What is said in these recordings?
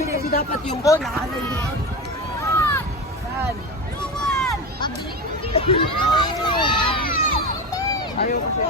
Hindi dapat yung ball, nakahalay yun. Saan? Ayaw kasi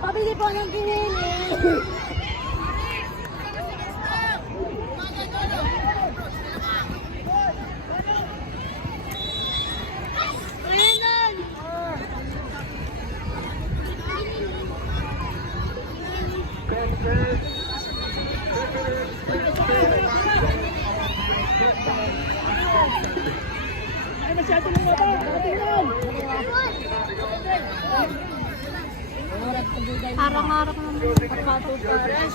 Pabili po ng kinili. ay masyado ng mata. Tingnan. Harang-harang naman. Pagkatuparas.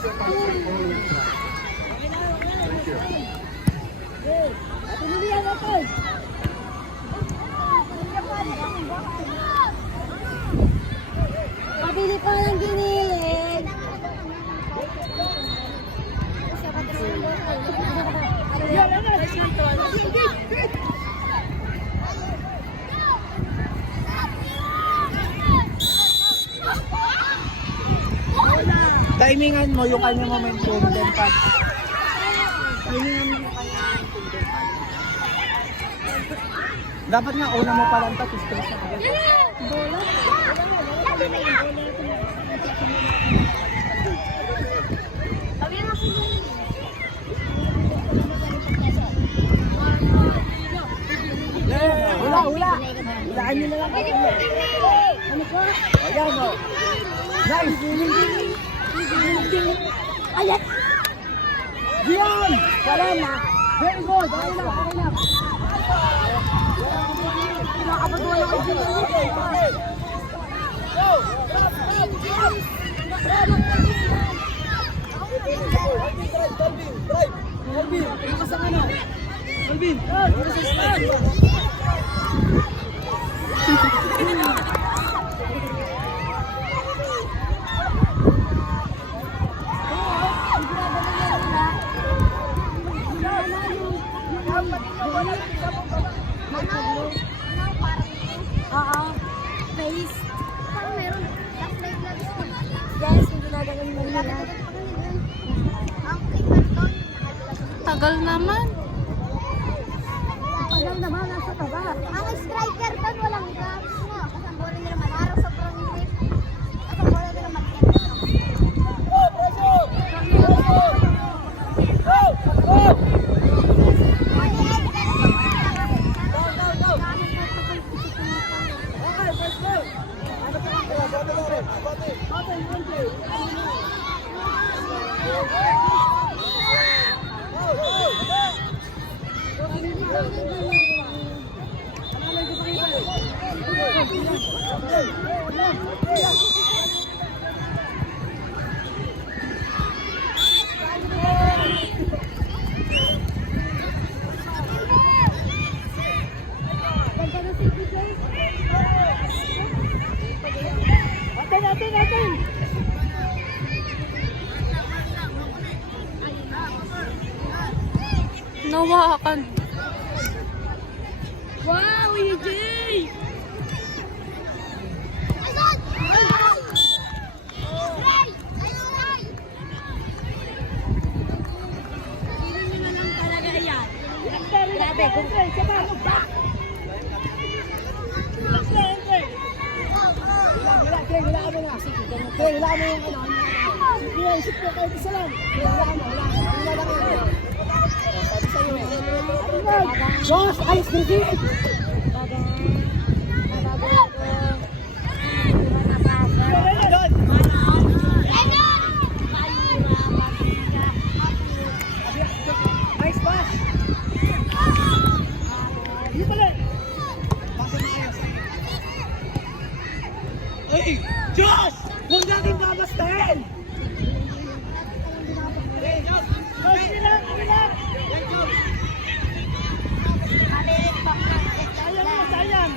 Pinulihan natin. Pabili po ng ginilin. Timingan mo yung kanyang momentum, then pass. Timingan mo yung kanyang momentum, then pass. Dapat nga una mo pa lang tapos stress na agad. Bola. Hula! Hulaan nyo na lang. Ano ka? Ayan o. Nice! Ayan! Diyan! Salamat! Very good! Okay na! Nakapagawa ng ginilin. Alvin! Lakas ang ano? Alvin! Face. Parang meron. Yes, yung ginagawa mo nila. Tagal naman. Tagal naman, nasa taba. Ang striker doon, walang gaps na. Kasi ang bola nila malarang sa front grip. At ang bola nila mag-enter. Nawakan. Wow, EJ! Sabi, kung kayo, sabi, mag-back. Wala mo na. Sige, wala mo yung ano. Sige, isip ko kayo isa lang. Wala mo. Wala lang yun. Sabi sa'yo. Boss, ayos na din. Nice pass. Hindi pala. Hey, Josh! Huwag natin babastahin! Sayang!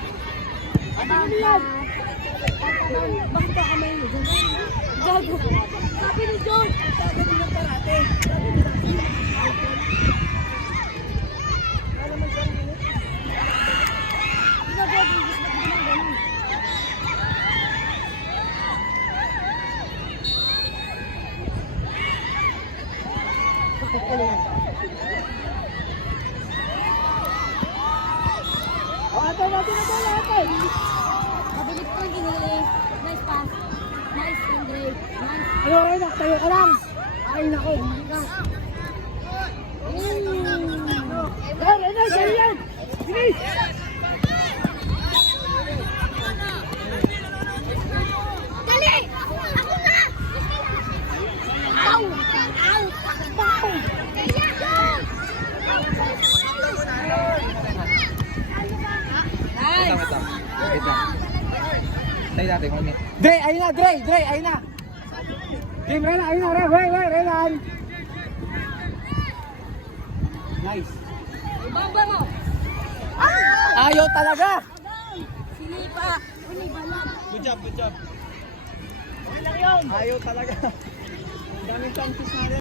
Ano yan? Bakit ka kamay mo? Gago! Sabi ni John! Sabi ni ng karate! Sabi ni wala naman siya rin. Ginagawa ko gusto ko ng ganun. Mabilis ko yung giniling. Nice pass. Nice, Andre. Nice. Ano rin, tayo ka lang. Ay, nako, hindi ka. Sa'yo yan! Bilis! Dali! Ako na! Ow! Ow! Takbo! Dre, ayun na, Dre, ayun na. Game, Renan, ayun na, Renan. Nice. Bamba mo! Ayaw talaga. Silipa! Good job. Ayaw talaga. Ang daming chances na